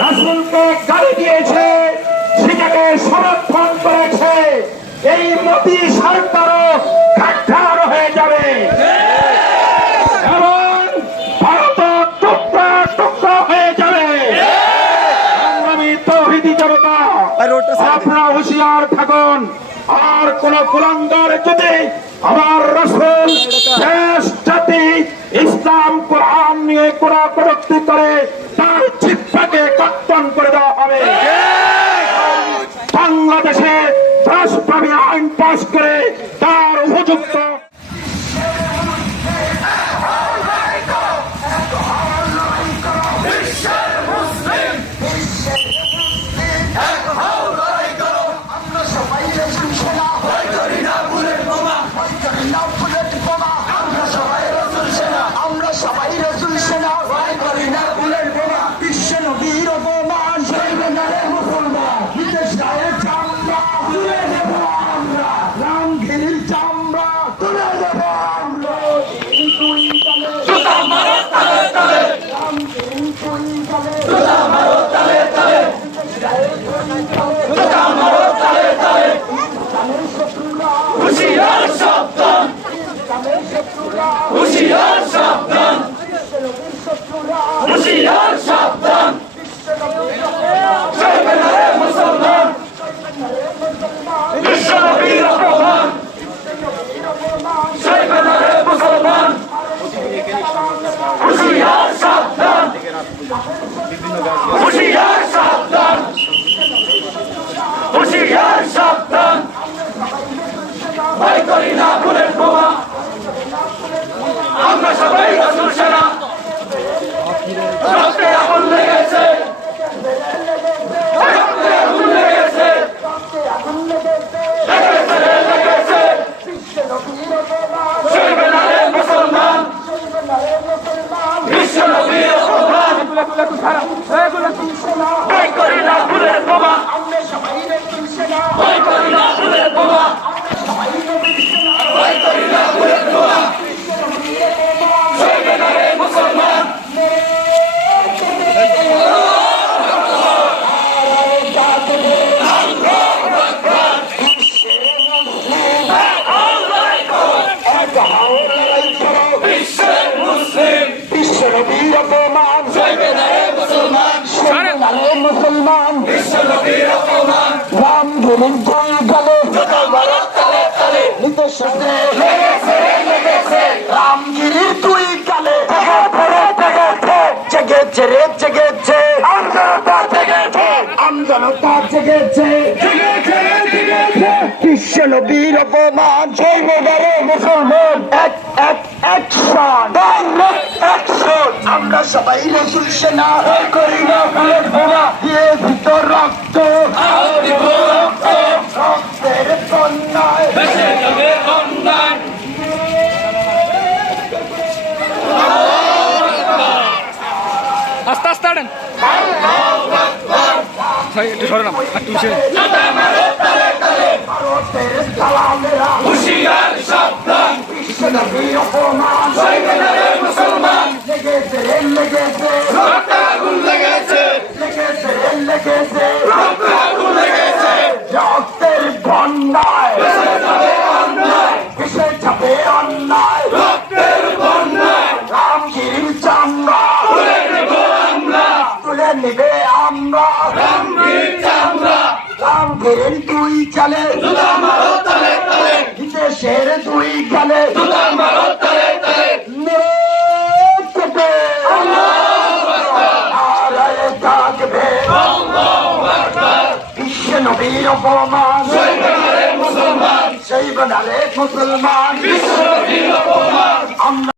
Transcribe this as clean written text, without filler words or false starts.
রাসূলকে গালি দিয়েছে, সেটাকে সমর্থন করেছে, এই মোদী সরকারও কাঠার হয়ে যাবে এবং ভারত টুকরা টুকরা হয়ে যাবে। আমি তৌহিদি জনতা, আপনারা হুঁশিয়ার থাকুন। আর কোন কুলাঙ্গার যদি আমার রাসূল দেশ জাতি ইসলাম কোরআন নিয়ে কোন কটূক্তি করে, তার জিহ্বাকে কর্তন করে দেওয়া হবে। বাংলাদেশে রাষ্ট্রপতি আইন পাস করে তার উপযুক্ত আমরা সবাই রাসূল সেনা, রক্তে আগুন লেগেছে, রক্তে আগুন লেগেছে, লেগেছে, চলবে না রে মুসলমান, বিশ্ব নবীর অপমান, ভয় করি না ফুলের বোমা, ভয় করি না ফুলের বোমা, ভয় করি না ফুলের বোমা, চলবে না রে মুসলমান। বিশ্বের মুসলিম, বিশ্ব নবীর অপমান, চলবে না রে মুসলমান, চলবে না রে মুসলমান, বিশ্ব নবীর অপমান, রাম ধনুন জয় গেলে রামগিরির তুই গেলে জেগেছে রে জেগেছে, আমজনতা জেগেছে, আমজনতা জেগেছে, বিশ্ব নবীর অপমান, চলবে না রে মুসলমান, অ্যাকশন, অ্যাকশন, আমরা সবাই রাসূল সেনা, ভয় করি না ফুলের বোমা, দিয়ে ভিতর রক্ত, রক্তের বন্যায় ভেসে যাবে অন্যায়। আস্তে আস্তে আড়েন, একটু সরে নাম, একটু হুঁশিয়ার সাবধান, বিশ্ব নবীর অপমান, চলবে না রে মুসলমান, লেগেছে রে লেগেছে, রক্তে আগুন লেগেছে, লেগেছে রে লেগেছে, রক্তে আগুন লেগেছে, রক্তের বন্যায় ভেসে যাবে অন্যায়, ভেসে যাবে অন্যায়, রক্তের বন্যায়, রামগিরির চামড়া তুলে নেব আমরা, তুলে নেবে আমরা, রামগিরির চামড়া, রামগিরির দুই চলে, জুতা মারো তালে তালে, দেশের দুই গেলে, জুতা মারো তালে তালে, বিশ্ব নবীর অপমান, চলবে না রে মুসলমান, চলবে না রে মুসলমান, বিশ্ব নবীর অপমান, আমরা